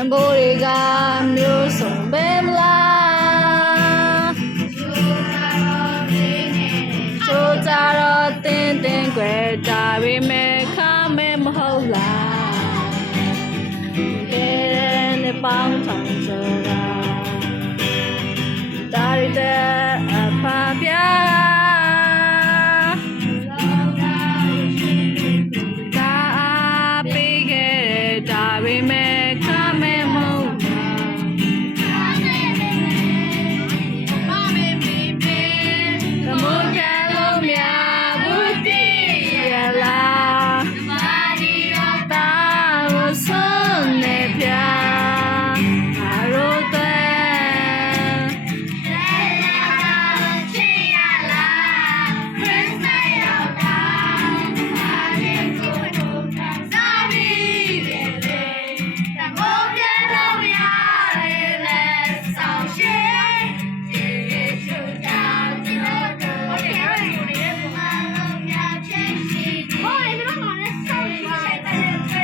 န်ဖိုးတွေကမျိုးစုံပဲမလားချိုးကြတော့တင်းကွယ်ဒါပေမဲ့ခမဲမဟုတ်လားကဲနဲ့ပေါင်းထောင်ဆိုတာဒါရီတဲ့အဖပြာဒါပေမဲ့ခမဲမဟုတ်သမုဒ္ဒလုံးများဘူးတည်ရလားတာဝဆွနေပြ